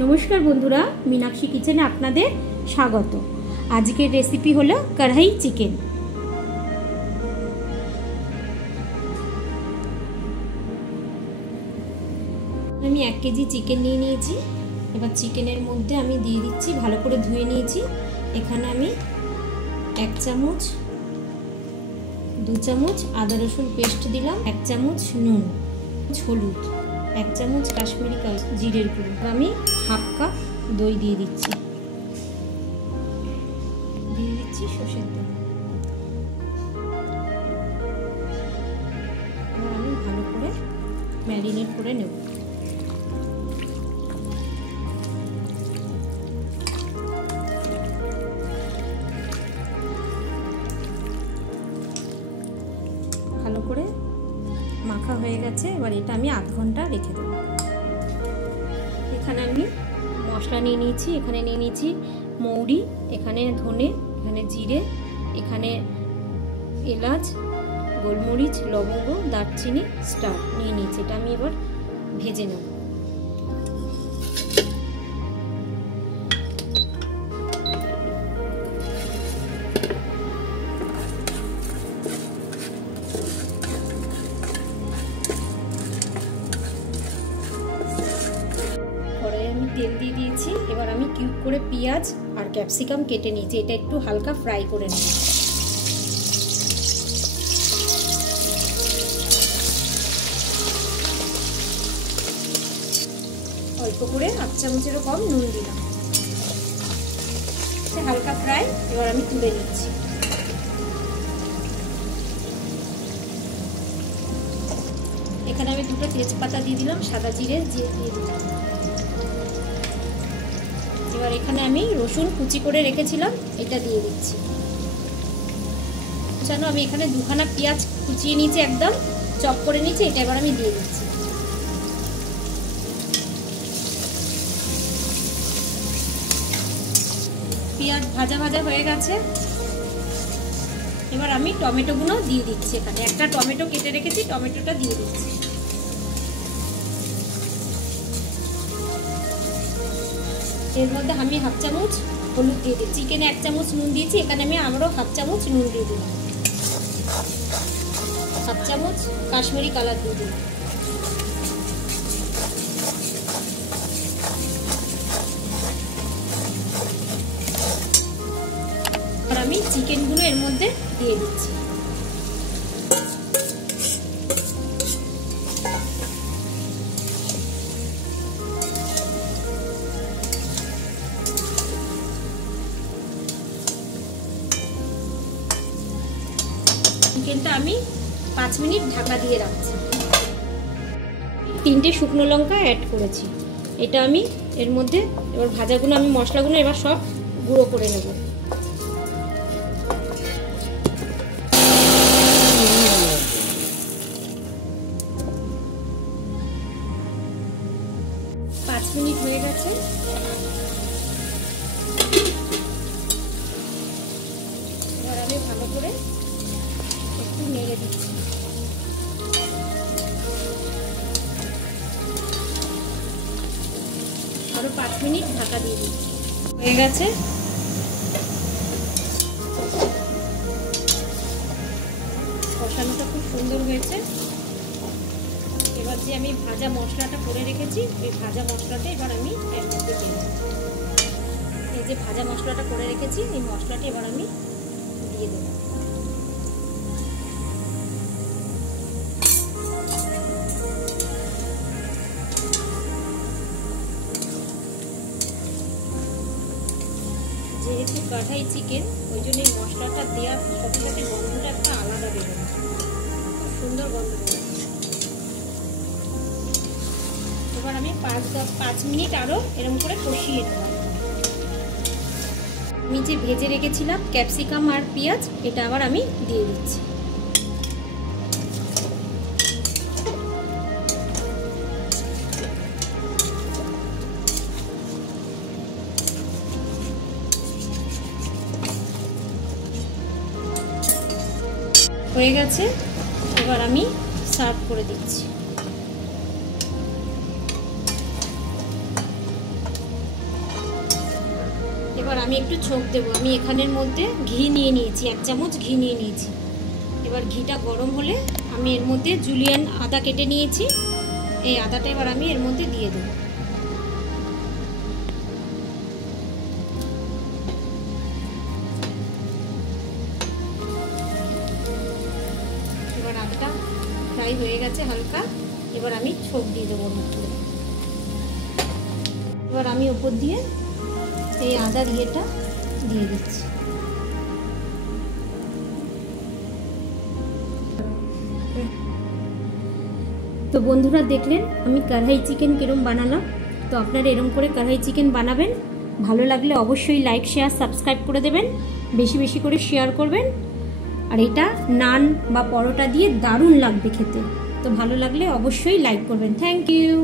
नमस्कार बंधुरा मीनाक्षी किचेने आपनादेर स्वागत। आजकेर रेसिपि हलो कढ़ाई चिकेन। आमी 1 केजी चिकेन निये निয়েছি। এবার চিকেনের মধ্যে আমি দিয়ে দিচ্ছি, ভালো করে ধুয়ে নিয়েছি। এখানে আমি 1 চামচ 2 চামচ আদা রসুন পেস্ট দিলাম, 1 চামচ নুন, হলুদ, 1 চামচ কাশ্মীরি জিরের গুঁড়ো, আমি হাফ কাপ দই দিয়ে দিচ্ছি। দিয়ে দিচ্ছি সরষের তেল। এবার আমি ভালো করে ম্যারিনেট করে নেব। ভালো করে মাখা হয়ে গেছে। এবার এটা আমি আধ ঘন্টা রেখে দেব। এখানে আমি মশলা নিয়ে নিয়েছি। এখানে নিয়ে নিয়েছি মৌরি, এখানে ধনে, এখানে জিরে, এখানে এলাচ, গোলমরিচ, লবঙ্গ, দারচিনি, স্টার নিয়ে নিয়েছি। এটা আমি এবার ভেজে নেব। তেল দিয়ে দিয়েছি। এবার আমি কিউব করে পেঁয়াজ আর ক্যাপসিকাম কেটে নিয়েছি। এটা একটু হালকা ফ্রাই করে নেব। অল্প করে 1 চামচেরও কম নুন দিলাম। হালকা ফ্রাই। এবার আমি তুলে নিচ্ছি। এখানে আমি 2টা তেজপাতা দিয়ে দিলাম, সাদা জিরে দিয়ে দিলাম। এবার এখানে আমি রসুন কুচি করে রেখেছিলাম, এটা দিয়ে দিচ্ছি। জানো আমি এখানে 2খানা পেঁয়াজ কুচিয়ে নিয়েছি, একদম চপ করে নিয়েছি। এটা এবার আমি দিয়ে দিচ্ছি। পেঁয়াজ ভাজা ভাজা হয়ে গেছে। এবার আমি টমেটোগুলো দিয়ে দিচ্ছি। এখানে একটা টমেটো কেটে রেখেছি, টমেটোটা দিয়ে দিচ্ছি। এর মধ্যে আমি হাফ চামচ হলুদ দিয়ে দিচ্ছি। চিকেনে 1 চামচ নুন দিয়েছি, এখানে আমি আবারও হাফ চামচ নুন দিয়ে দিলাম। হাফ চামচ কাশ্মীরি কালার দিয়ে দিলাম। আর আমি চিকেনগুলো এর মধ্যে দিয়ে দিচ্ছি। চিকেনটা আমি 5 মিনিট ঢাকা দিয়ে রাখছি। 3টে শুকনো লঙ্কা অ্যাড করেছি। এটা আমি এর মধ্যে এবার ভাজাগুলো আমি মশলাগুলো এবার সব গুঁড়ো করে নেব। পাঁচ মিনিট হয়ে গেছে। এবার আমি ভালো করে একটু নেড়ে দিচ্ছি। আরো 5 মিনিট ঢাকা দিয়ে দিচ্ছি। হয়ে গেছে। কষানোটা খুব সুন্দর হয়েছে। এবার যে আমি ভাজা মশলাটা করে রেখেছি, এই ভাজা মশলাটা এবার আমি এর মধ্যে দিয়ে দেব। এই যে ভাজা মশলাটা করে রেখেছি, এই মশলাটা এবার আমি দিয়ে দেব। যেহেতু কাঁঠাই চিকেন, ওই জন্য এই মশলাটা দেওয়ার সাথে সাথে গন্ধটা একটা আলাদা বেরোবে, খুব সুন্দর গন্ধ বেরোবে। এবার আমি 5 মিনিট আরও এরকম করে কষিয়ে নেব। আমি যে ভেজে রেখেছিলাম ক্যাপসিকাম আর পেঁয়াজ, এটা আবার আমি দিয়ে দিচ্ছি। হয়ে গেছে। এবার আমি সার্ভ করে দিচ্ছি। এবার আমি একটু ছোঁক দেবো। আমি এখানের মধ্যে ঘি নিয়ে নিয়েছি, 1 চামচ ঘি নিয়ে নিয়েছি। এবার ঘিটা গরম হলে আমি এর মধ্যে জুলিয়ান আদা কেটে নিয়েছি, এই আদাটা এবার আমি এর মধ্যে দিয়ে দেবো। এবার আদাটা ফ্রাই হয়ে গেছে হালকা, এবার আমি ছোপ দিয়ে দেবো ওর মধ্যে। এবার আমি উপর দিয়ে এই আদার ইয়েটা দিয়ে দিচ্ছি। তো বন্ধুরা দেখলেন আমি কড়াই চিকেন কিরম বানালাম। তো আপনারা এরম করে কড়াই চিকেন বানাবেন। ভালো লাগলে অবশ্যই লাইক শেয়ার সাবস্ক্রাইব করে দেবেন, বেশি বেশি করে শেয়ার করবেন। আর এটা নান বা পরোটা দিয়ে দারুণ লাগবে খেতে। তো ভালো লাগলে অবশ্যই লাইক করবেন। Thank you.